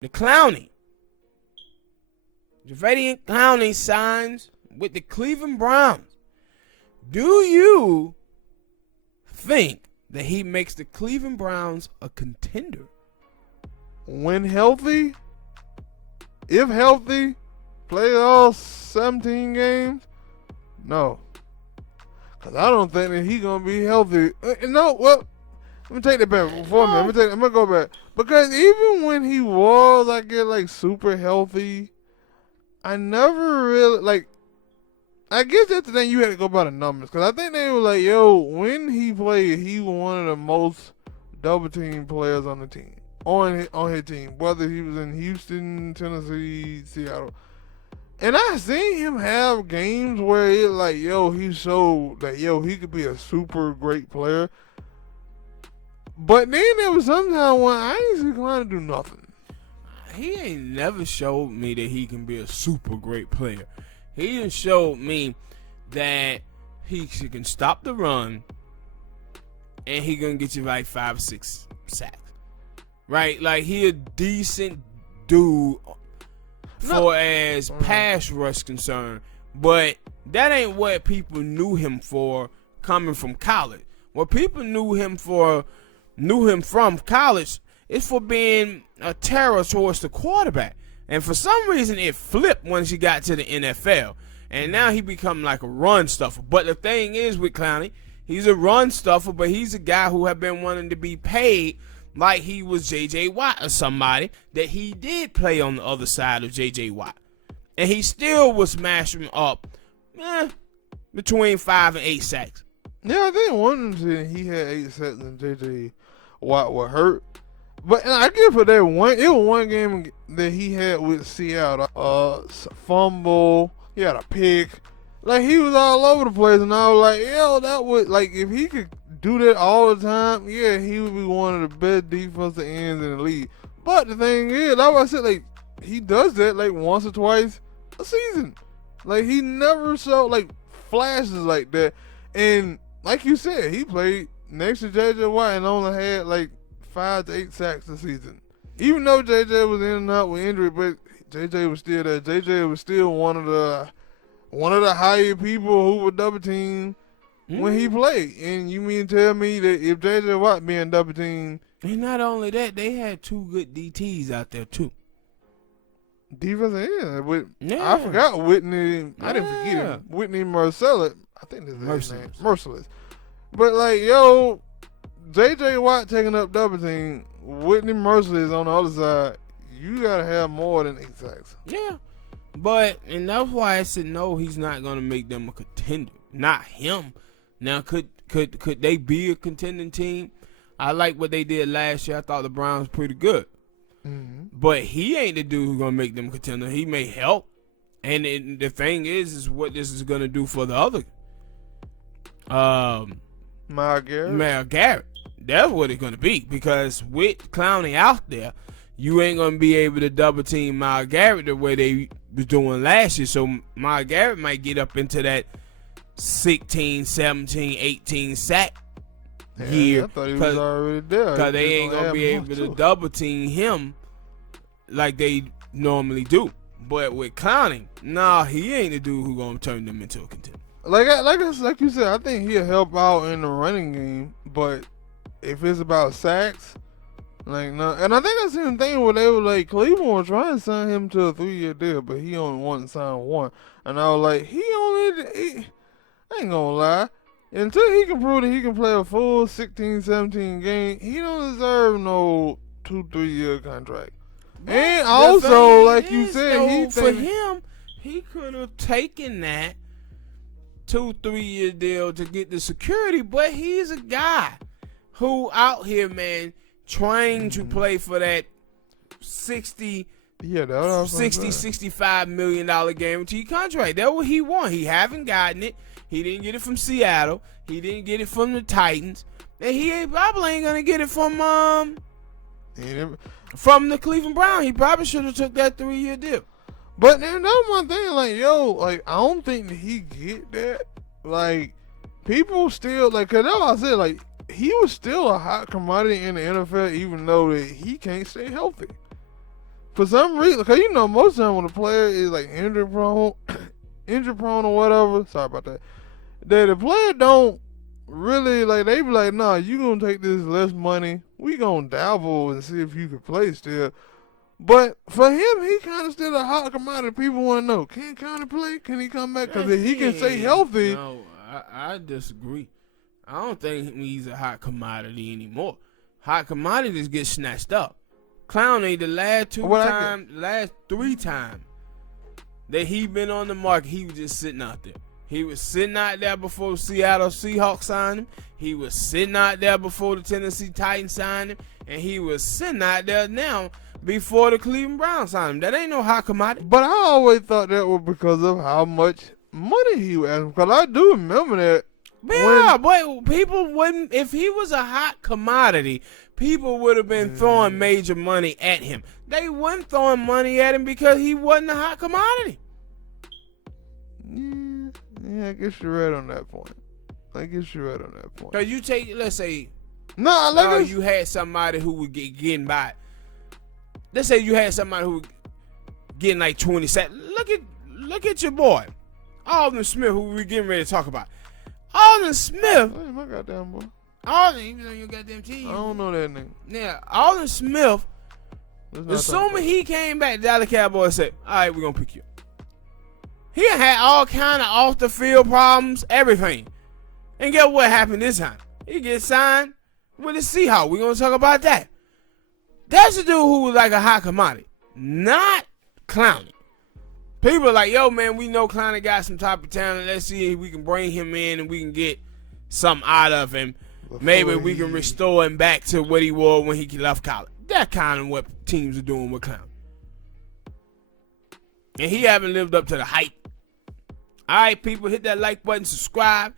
the Clowney. Jadeveon Clowney signs with the Cleveland Browns. Do you think that he makes the Cleveland Browns a contender? When healthy, if healthy, play all 17 games? No. Because I don't think that he's going to be healthy. No, well, let me take that back before a minute. I'm going to go back. Because even when he was, I guess, like, super healthy, I never really, like, I guess that's the thing, you had to go by the numbers. Because I think they were like, yo, when he played, he was one of the most double-team players on the team. On his team. Whether he was in Houston, Tennessee, Seattle. And I seen him have games where it like, yo, he showed that, yo, he could be a super great player. But then there was sometimes when I ain't see Clowney do nothing. He ain't never showed me that he can be a super great player. He just showed me that he can stop the run and he gonna get you like 5 or 6 sacks. Right? Like, he a decent dude as pass rush concerned. But that ain't what people knew him for coming from college. What people knew him from college is for being a terror towards the quarterback. And for some reason, it flipped once he got to the NFL. And now he become like a run stuffer. But the thing is with Clowney, he's a run stuffer, but he's a guy who have been wanting to be paid like he was J.J. Watt or somebody that he did play on the other side of J.J. Watt. And he still was smashing up between 5 and 8 sacks. Yeah, I think one season he had 8 sacks and J.J. Watt was hurt. But I give for that one, it was one game that he had with Seattle. Fumble, he had a pick. Like, he was all over the place, and I was like, yo, that would, like, if he could do that all the time, yeah, he would be one of the best defensive ends in the league. But the thing is, like I said, like, he does that like once or twice a season. Like, he never showed like flashes like that. And like you said, he played next to JJ Watt and only had like 5 to 8 sacks a season. Even though JJ was in and out with injury, but JJ was still there. JJ was still one of the higher people who were double teamed when he played. And you mean to tell me that if J.J. Watt being double teamed. And not only that, they had 2 good DTs out there too. Defensive end. I forgot Whitney. I didn't forget him. Whitney Merciless. I think that's his name. Merciless. But like, yo, J.J. Watt taking up double team. Whitney Merciless on the other side. You got to have more than 8 sacks. Yeah. And that's why I said no, he's not going to make them a contender. Not him. Now, could they be a contending team? I like what they did last year. I thought the Browns pretty good. Mm-hmm. But he ain't the dude who's going to make them a contender. He may help. And the thing is what this is going to do for the other. Myles Garrett. That's what it's going to be. Because with Clowney out there, you ain't going to be able to double team Myles Garrett the way they was doing last year. So Myles Garrett might get up into that 16, 17, 18 sack year. I thought he was already there. Because they ain't going to be able to double team him like they normally do. But with Clowney, he ain't the dude who going to turn them into a contender. Like you said, I think he'll help out in the running game. But if it's about sacks, like, no. And I think that's the same thing where they were like, Cleveland was trying to sign him to a 3-year deal, but he only wanted to sign 1. And I was like, I ain't gonna lie. Until he can prove that he can play a full 16, 17 game, he don't deserve no 2-3-year contract. But and also, like you said, for him, he could have taken that 2-3-year deal to get the security, but he's a guy who out here, man, trying to play for that $65 million guaranteed contract. That's what he want. He haven't gotten it. He didn't get it from Seattle. He didn't get it from the Titans. And he probably ain't gonna get it from the Cleveland Browns. He probably should have took that 3-year deal. But then that's one thing, like, yo, like, I don't think that he get that. Like, people still, like, cause that's what I said, like, he was still a hot commodity in the NFL, even though that he can't stay healthy. for some reason, because you know most of the time when a player is like injury prone or whatever, sorry about that, that the player don't really, like, they be like, nah, you gonna take this less money, we gonna dabble and see if you can play still. But for him, he kind of still a hot commodity. People want to know, can Clowney play? Can he come back? Because if he can stay healthy. No, I disagree. I don't think he's a hot commodity anymore. Hot commodities get snatched up. Clowney, the last three times that he been on the market, he was just sitting out there. He was sitting out there before the Seattle Seahawks signed him. He was sitting out there before the Tennessee Titans signed him. And he was sitting out there now before the Cleveland Browns signed him. That ain't no hot commodity. But I always thought that was because of how much money he was asking. Because I do remember that. Yeah, but people wouldn't, if he was a hot commodity, people would have been throwing major money at him. They weren't throwing money at him because he wasn't a hot commodity. Yeah, I guess you're right on that point. Because you take, let's say, you had somebody who would getting by. Let's say you had somebody who was getting like 20 sacks. Look at your boy, Alden Smith, who we're getting ready to talk about. Alden Smith. Hey, my goddamn boy. Alden, even on your goddamn team. I don't know that nigga. Yeah, Alden Smith. Assuming he came back, Dallas Cowboys said, all right, we're going to pick you up. He had all kind of off the field problems, everything. And guess what happened this time? He gets signed with the Seahawks. We're going to talk about that. That's the dude who was like a hot commodity, not Clowney. People are like, yo, man, we know Clowney got some type of talent. Let's see if we can bring him in and we can get something out of him. Maybe we can restore him back to what he was when he left college. That's kind of what teams are doing with Clowney. And he haven't lived up to the hype. All right, people, hit that like button, subscribe.